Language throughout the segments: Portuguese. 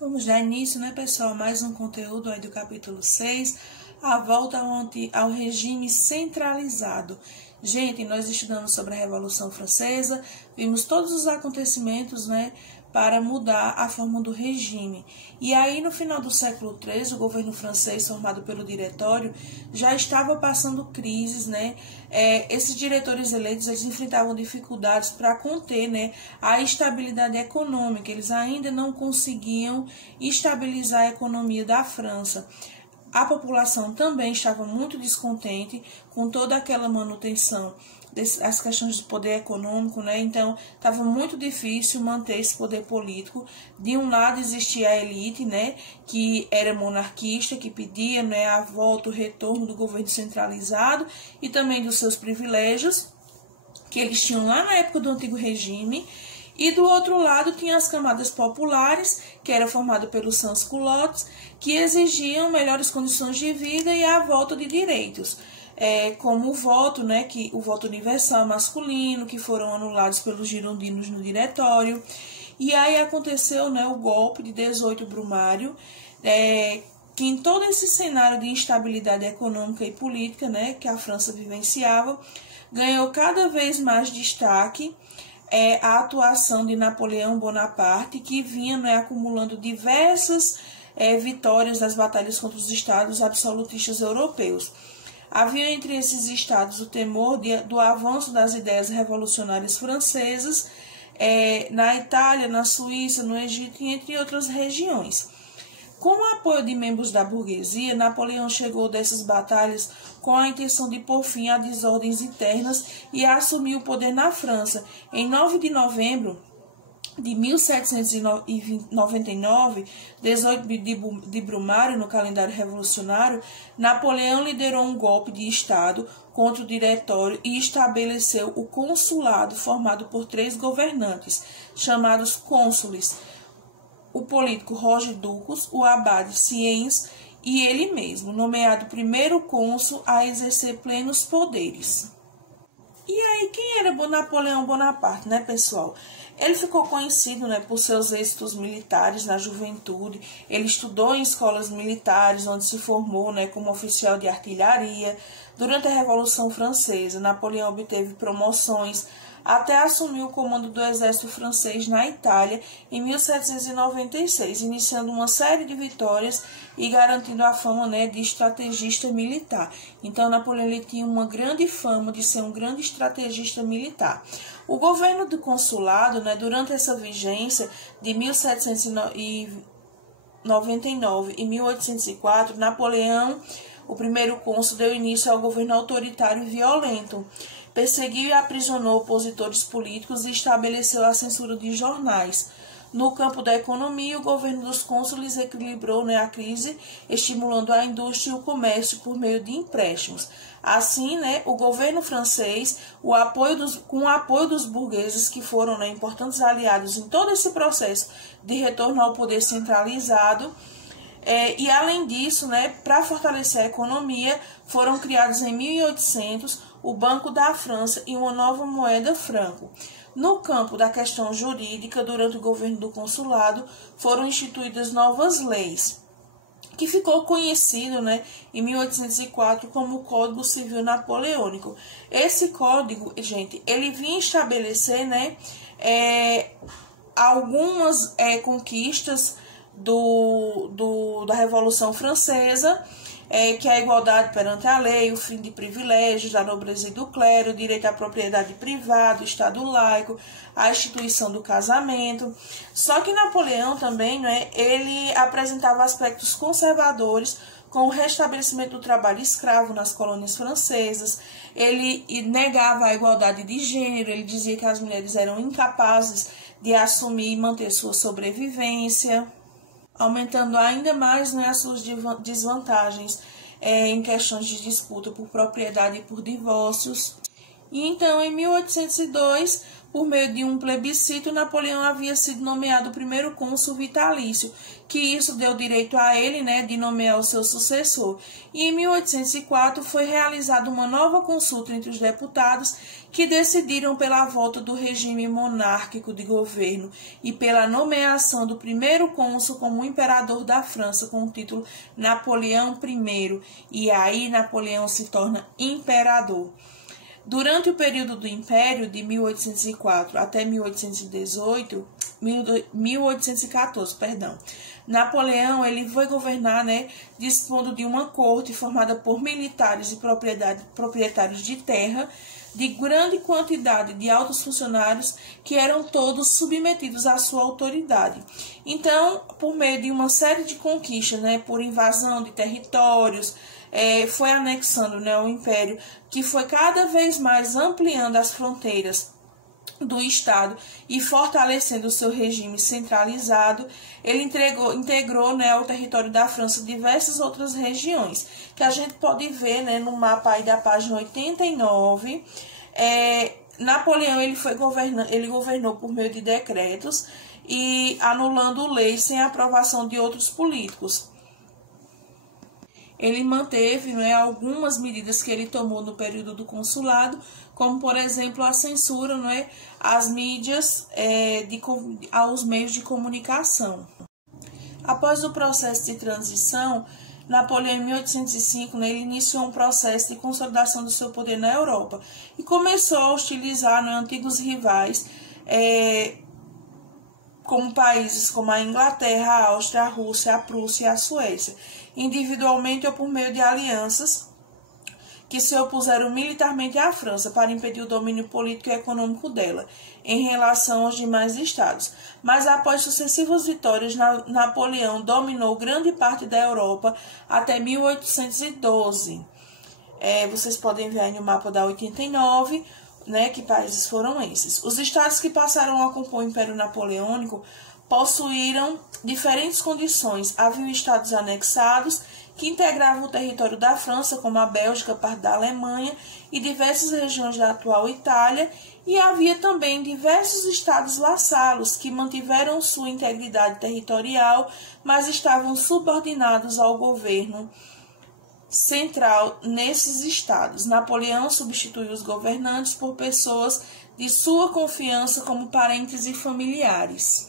Vamos dar início, né, pessoal, mais um conteúdo aí do capítulo 6, a volta ao regime centralizado. Gente, nós estudamos sobre a Revolução Francesa, vimos todos os acontecimentos, né, para mudar a forma do regime. E aí, no final do século XIII, o governo francês, formado pelo Diretório, já estava passando crises, né? Esses diretores eleitos, eles enfrentavam dificuldades para conter, né, a estabilidade econômica. Eles ainda não conseguiam estabilizar a economia da França. A população também estava muito descontente com toda aquela manutenção as questões de poder econômico, né? Então, estava muito difícil manter esse poder político. De um lado existia a elite, né, que era monarquista, que pedia, né, a volta, o retorno do governo centralizado e também dos seus privilégios que eles tinham lá na época do antigo regime. E do outro lado tinha as camadas populares, que era formado pelos sans-culottes, que exigiam melhores condições de vida e a volta de direitos. Como o voto, né, que o voto universal masculino, que foram anulados pelos girondinos no Diretório. E aí aconteceu, né, o golpe de 18 Brumário, que em todo esse cenário de instabilidade econômica e política, né, que a França vivenciava, ganhou cada vez mais destaque a atuação de Napoleão Bonaparte, que vinha, né, acumulando diversas vitórias nas batalhas contra os estados absolutistas europeus. Havia entre esses estados o temor do avanço das ideias revolucionárias francesas na Itália, na Suíça, no Egito e entre outras regiões. Com o apoio de membros da burguesia, Napoleão chegou dessas batalhas com a intenção de pôr fim a desordens internas e a assumir o poder na França. Em 9 de novembro de 1799, 18 de Brumário, no calendário revolucionário, Napoleão liderou um golpe de Estado contra o Diretório e estabeleceu o consulado formado por 3 governantes, chamados cônsules: o político Roger Ducos, o abade Sieyès e ele mesmo, nomeado primeiro cônsul a exercer plenos poderes. E aí, quem era Napoleão Bonaparte, né, pessoal? Ele ficou conhecido, né, por seus êxitos militares na juventude. Ele estudou em escolas militares, onde se formou, né, como oficial de artilharia. Durante a Revolução Francesa, Napoleão obteve promoções até assumir o comando do exército francês na Itália em 1796, iniciando uma série de vitórias e garantindo a fama, né, de estrategista militar. Então, Napoleão ele tinha uma grande fama de ser um grande estrategista militar. O governo do consulado, né, durante essa vigência de 1799 e 1804, Napoleão, o primeiro cônsul, deu início ao governo autoritário e violento. Perseguiu e aprisionou opositores políticos e estabeleceu a censura de jornais. No campo da economia, o governo dos cônsules equilibrou, né, a crise, estimulando a indústria e o comércio por meio de empréstimos. Assim, né, o governo francês, com o apoio dos burgueses, que foram, né, importantes aliados em todo esse processo de retorno ao poder centralizado, e além disso, né, para fortalecer a economia, foram criados em 1800 o Banco da França e uma nova moeda franco. No campo da questão jurídica, durante o governo do consulado, foram instituídas novas leis, que ficou conhecido, né, em 1804 como o Código Civil Napoleônico. Esse código, gente, ele vinha estabelecer, né, algumas conquistas da Revolução Francesa, que é a igualdade perante a lei, o fim de privilégios da nobreza e do clero, o direito à propriedade privada, o Estado laico, a instituição do casamento. Só que Napoleão também, né, ele apresentava aspectos conservadores, com o restabelecimento do trabalho escravo nas colônias francesas. Ele negava a igualdade de gênero, ele dizia que as mulheres eram incapazes de assumir e manter sua sobrevivência, aumentando ainda mais, né, as suas desvantagens em questões de disputa por propriedade e por divórcios. E então, em 1802, por meio de um plebiscito, Napoleão havia sido nomeado primeiro cônsul vitalício, que isso deu direito a ele, né, de nomear o seu sucessor. E em 1804 foi realizada uma nova consulta entre os deputados, que decidiram pela volta do regime monárquico de governo e pela nomeação do primeiro cônsul como imperador da França, com o título Napoleão I. E aí Napoleão se torna imperador. Durante o período do Império, de 1804 até 1814, Napoleão ele foi governar, né, dispondo de uma corte formada por militares e proprietários de terra, de grande quantidade de altos funcionários que eram todos submetidos à sua autoridade. Então, por meio de uma série de conquistas, né, por invasão de territórios, foi anexando, né, o Império, que foi cada vez mais ampliando as fronteiras do Estado e fortalecendo o seu regime centralizado. Ele integrou, né, ao território da França diversas outras regiões, que a gente pode ver, né, no mapa aí da página 89. Napoleão ele governou por meio de decretos e anulando leis sem aprovação de outros políticos. Ele manteve, né, algumas medidas que ele tomou no período do consulado, como, por exemplo, a censura, né, às mídias, aos meios de comunicação. Após o processo de transição, Napoleão, em 1805, né, ele iniciou um processo de consolidação do seu poder na Europa e começou a hostilizar, né, antigos rivais, como países como a Inglaterra, a Áustria, a Rússia, a Prússia e a Suécia, individualmente ou por meio de alianças que se opuseram militarmente à França para impedir o domínio político e econômico dela em relação aos demais estados. Mas após sucessivas vitórias, Napoleão dominou grande parte da Europa até 1812. Vocês podem ver aí no mapa da 89, né, que países foram esses. Os estados que passaram a compor o Império Napoleônico possuíram diferentes condições. Haviam estados anexados que integravam o território da França, como a Bélgica, parte da Alemanha e diversas regiões da atual Itália, e havia também diversos estados vassalos que mantiveram sua integridade territorial, mas estavam subordinados ao governo central nesses estados. Napoleão substituiu os governantes por pessoas de sua confiança, como parentes e familiares.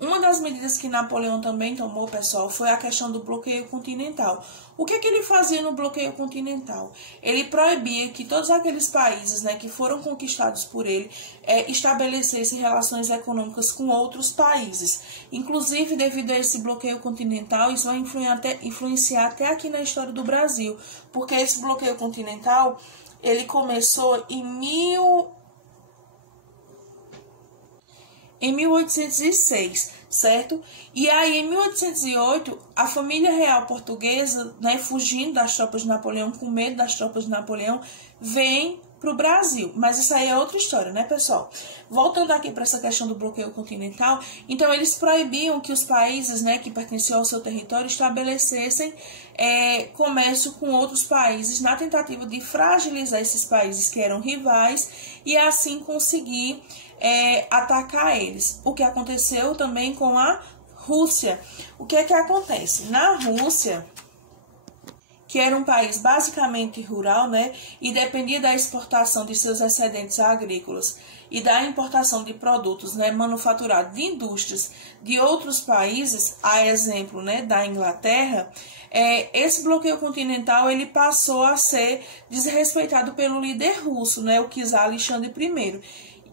Uma das medidas que Napoleão também tomou, pessoal, foi a questão do bloqueio continental. O que ele fazia no bloqueio continental? Ele proibia que todos aqueles países, né, que foram conquistados por ele estabelecessem relações econômicas com outros países. Inclusive, devido a esse bloqueio continental, isso vai influenciar até aqui na história do Brasil, porque esse bloqueio continental ele começou em 1806, certo? E aí, em 1808, a família real portuguesa, né, fugindo das tropas de Napoleão, com medo das tropas de Napoleão, vem para o Brasil. Mas isso aí é outra história, né, pessoal? Voltando aqui para essa questão do bloqueio continental, então eles proibiam que os países, né, que pertenciam ao seu território estabelecessem comércio com outros países, na tentativa de fragilizar esses países que eram rivais e assim conseguir atacar eles. O que aconteceu também com a Rússia. O que é que acontece? Na Rússia, que era um país basicamente rural, né, e dependia da exportação de seus excedentes agrícolas e da importação de produtos, né, manufaturados de indústrias de outros países, a exemplo, né, da Inglaterra, esse bloqueio continental ele passou a ser desrespeitado pelo líder russo, né, o czar Alexandre I,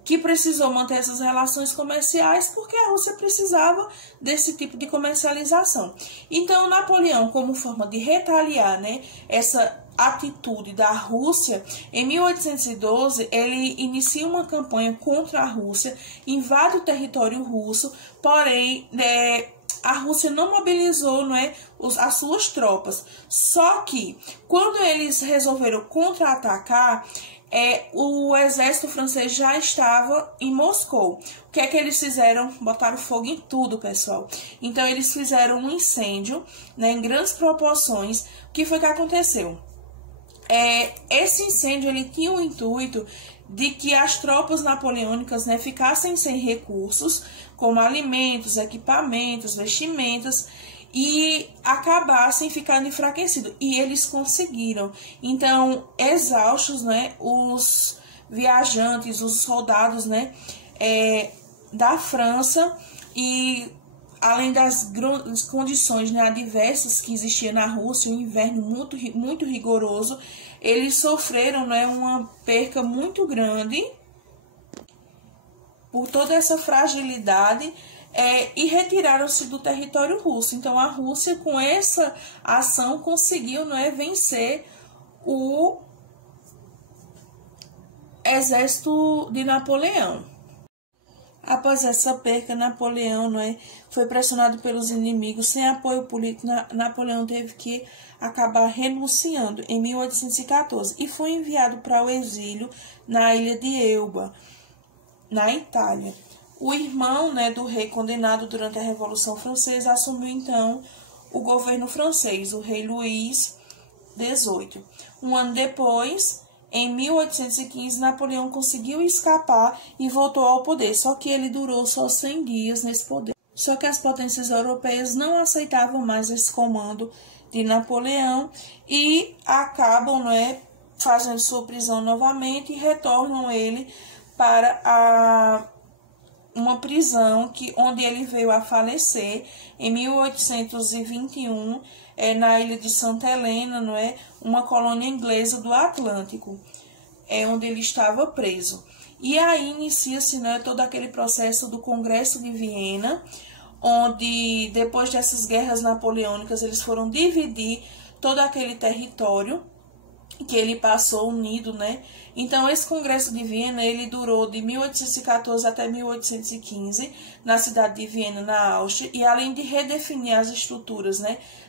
que precisou manter essas relações comerciais porque a Rússia precisava desse tipo de comercialização. Então, Napoleão, como forma de retaliar, né, essa atitude da Rússia, em 1812, ele inicia uma campanha contra a Rússia, invade o território russo, porém, a Rússia não mobilizou, né, as suas tropas. Só que, quando eles resolveram contra-atacar, o exército francês já estava em Moscou. O que é que eles fizeram? Botaram fogo em tudo, pessoal. Então, eles fizeram um incêndio, né, em grandes proporções. O que foi que aconteceu? esse incêndio ele tinha o intuito de que as tropas napoleônicas, né, ficassem sem recursos, como alimentos, equipamentos, vestimentas, e acabassem ficando enfraquecidos. E eles conseguiram. Então, exaustos, né, os viajantes, os soldados, né, da França, e além das condições, né, adversas que existiam na Rússia, um inverno muito rigoroso, eles sofreram, né, uma perca muito grande por toda essa fragilidade, e retiraram-se do território russo. Então, a Rússia, com essa ação, conseguiu, né, vencer o exército de Napoleão. Após essa perca, Napoleão, foi pressionado pelos inimigos. Sem apoio político, Napoleão teve que acabar renunciando em 1814 e foi enviado para o exílio na ilha de Elba, na Itália. O irmão, do rei condenado durante a Revolução Francesa assumiu então o governo francês, o rei Luís XVIII. Um ano depois, em 1815, Napoleão conseguiu escapar e voltou ao poder, só que ele durou só 100 dias nesse poder. Só que as potências europeias não aceitavam mais esse comando de Napoleão e acabam, fazendo sua prisão novamente e retornam ele para uma prisão onde ele veio a falecer em 1821, na ilha de Santa Helena, uma colônia inglesa do Atlântico, onde ele estava preso. E aí inicia-se, todo aquele processo do Congresso de Viena, onde depois dessas guerras napoleônicas eles foram dividir todo aquele território que ele passou unido, Então, esse Congresso de Viena, ele durou de 1814 até 1815, na cidade de Viena, na Áustria, e além de redefinir as estruturas,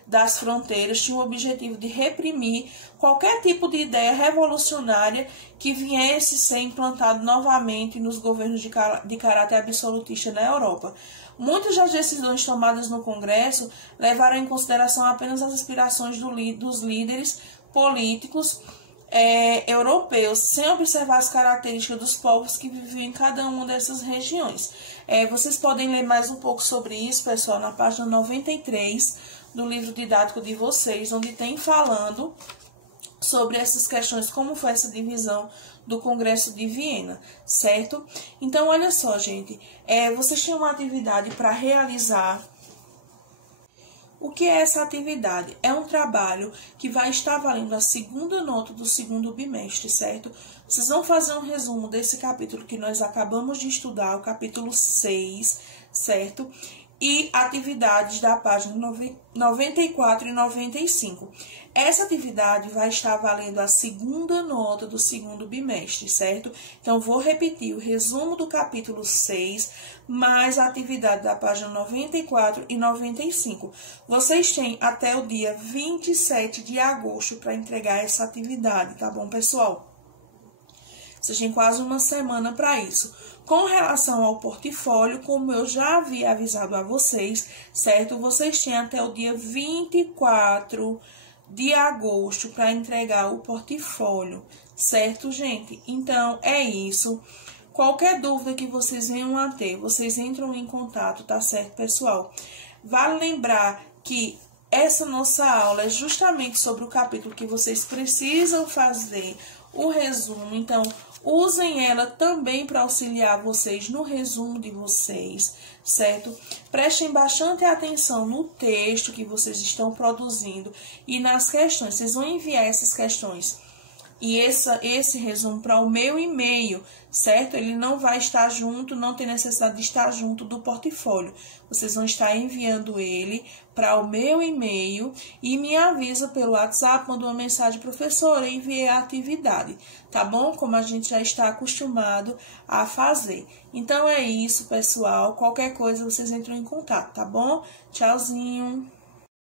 das fronteiras, tinha o objetivo de reprimir qualquer tipo de ideia revolucionária que viesse ser implantado novamente nos governos de caráter absolutista na Europa. Muitas das decisões tomadas no Congresso levaram em consideração apenas as aspirações dos líderes políticos europeus, sem observar as características dos povos que viviam em cada uma dessas regiões. Vocês podem ler mais um pouco sobre isso, pessoal, na página 93 do livro didático de vocês, onde tem falando sobre essas questões, como foi essa divisão do Congresso de Viena, certo? Então, olha só, gente, vocês tinham uma atividade para realizar. O que é essa atividade? É um trabalho que vai estar valendo a segunda nota do segundo bimestre, certo? Vocês vão fazer um resumo desse capítulo que nós acabamos de estudar, o capítulo 6, certo? E atividades da página 94 e 95. Essa atividade vai estar valendo a segunda nota do segundo bimestre, certo? Então, vou repetir o resumo do capítulo 6, mais a atividade da página 94 e 95. Vocês têm até o dia 27 de agosto para entregar essa atividade, tá bom, pessoal? Vocês têm quase uma semana para isso. Com relação ao portfólio, como eu já havia avisado a vocês, certo? Vocês têm até o dia 24 de agosto para entregar o portfólio, certo, gente? Então, é isso. Qualquer dúvida que vocês venham a ter, vocês entram em contato, tá certo, pessoal? Vale lembrar que essa nossa aula é justamente sobre o capítulo que vocês precisam fazer o resumo. Então, usem ela também para auxiliar vocês no resumo de vocês, certo? Prestem bastante atenção no texto que vocês estão produzindo e nas questões. Vocês vão enviar essas questões e esse resumo para o meu e-mail, certo? Ele não vai estar junto, não tem necessidade de estar junto do portfólio. Vocês vão estar enviando ele para o meu e-mail e me avisa pelo WhatsApp, manda uma mensagem, professora, enviei a atividade, tá bom? Como a gente já está acostumado a fazer. Então, é isso, pessoal. Qualquer coisa, vocês entram em contato, tá bom? Tchauzinho!